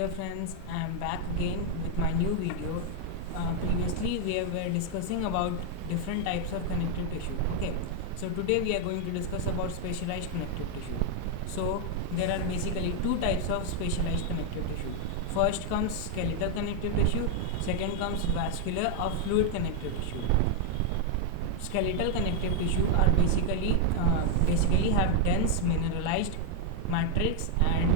dear friends, I am back again with my new video. Previously we were discussing about different types of connective tissue. Okay, so today we are going to discuss about specialized connective tissue. So there are basically two types of specialized connective tissue. First comes skeletal connective tissue, second comes vascular or fluid connective tissue. Skeletal connective tissue are basically have dense mineralized matrix, and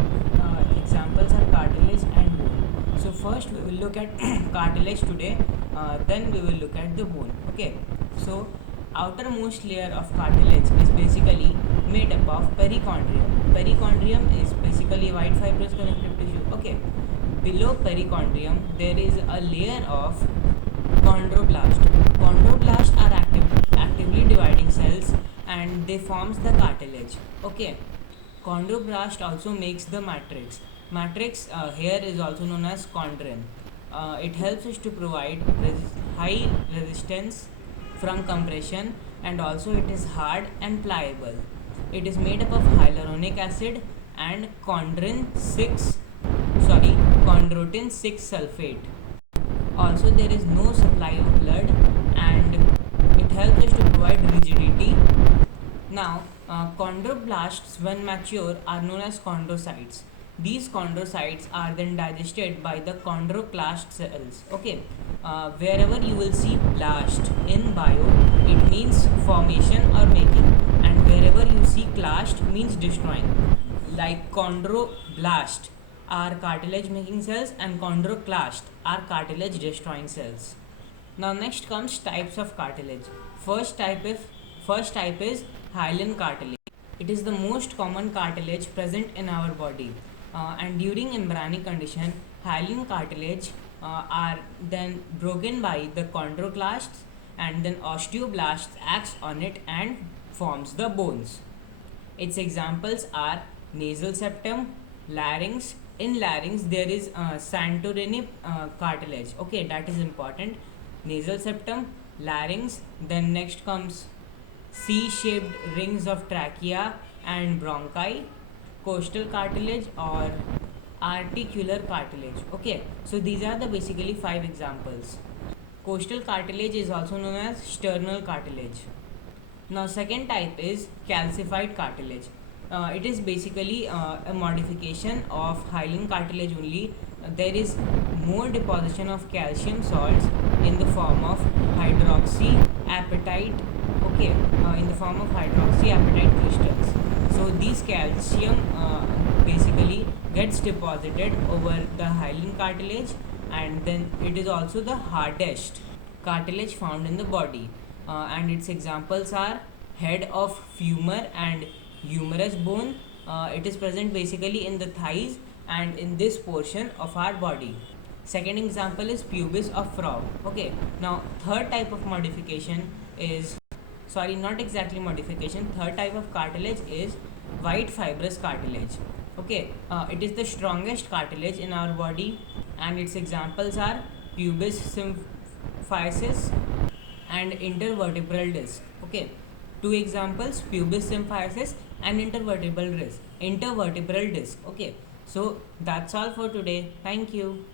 examples are cartilage and bone. So first we will look at cartilage today, then we will look at the bone. Okay, so outermost layer of cartilage is basically made up of perichondrium. Perichondrium is basically white fibrous connective tissue. Okay, below perichondrium there is a layer of chondroblast. Chondroblast are actively dividing cells and they forms the cartilage. Okay, chondroblast also makes the matrix. Matrix here is also known as chondrin. It helps us to provide high resistance from compression, and also it is hard and pliable. It is made up of hyaluronic acid and chondroitin 6 sulfate. Also there is no supply of blood and it helps us to provide rigidity. Now chondroblasts when mature are known as chondrocytes. These chondrocytes are then digested by the chondroclast cells. Okay, wherever you will see blast in bio, it means formation or making, and wherever you see clast means destroying. Like chondroblast are cartilage making cells and chondroclast are cartilage destroying cells. Now next comes types of cartilage. First type is hyaline cartilage. It is the most common cartilage present in our body, and during embryonic condition, hyaline cartilage are then broken by the chondroclasts, and then osteoblasts acts on it and forms the bones. Its examples are nasal septum, larynx. In larynx, there is Santorini cartilage. Okay, that is important. Nasal septum, larynx. Then next comes C-shaped rings of trachea and bronchi, costal cartilage or articular cartilage. Okay, so these are the basically 5 examples. Costal cartilage is also known as sternal cartilage. Now second type is calcified cartilage. It is basically a modification of hyaline cartilage only. There is more deposition of calcium salts in the form of hydroxyapatite. Okay, in the form of hydroxyapatite crystals. So these calcium basically gets deposited over the hyaline cartilage, and then it is also the hardest cartilage found in the body. And its examples are head of femur and humerus bone. It is present basically in the thighs and in this portion of our body. Second example is pubis of frog. Okay, now third type of modification is, not exactly modification, third type of cartilage is white fibrous cartilage. Okay, it is the strongest cartilage in our body, and its examples are pubis symphysis and intervertebral disc. Okay, two examples, pubis symphysis and intervertebral disc. Okay, so that's all for today. Thank you.